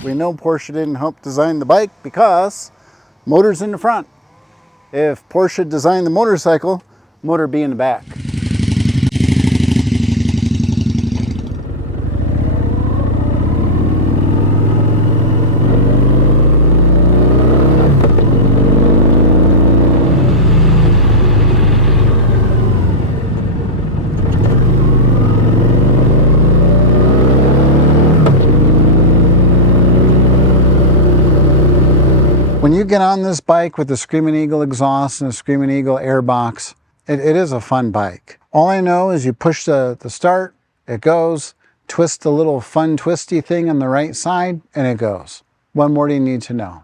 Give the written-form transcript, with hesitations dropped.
But we know Porsche didn't help design the bike because motor's in the front. If Porsche designed the motorcycle, motor be in the back. When you get on this bike with the Screaming Eagle exhaust and the Screaming Eagle airbox, it is a fun bike. All I know is you push the start, it goes, twist the little fun twisty thing on the right side, and it goes. What more do you need to know?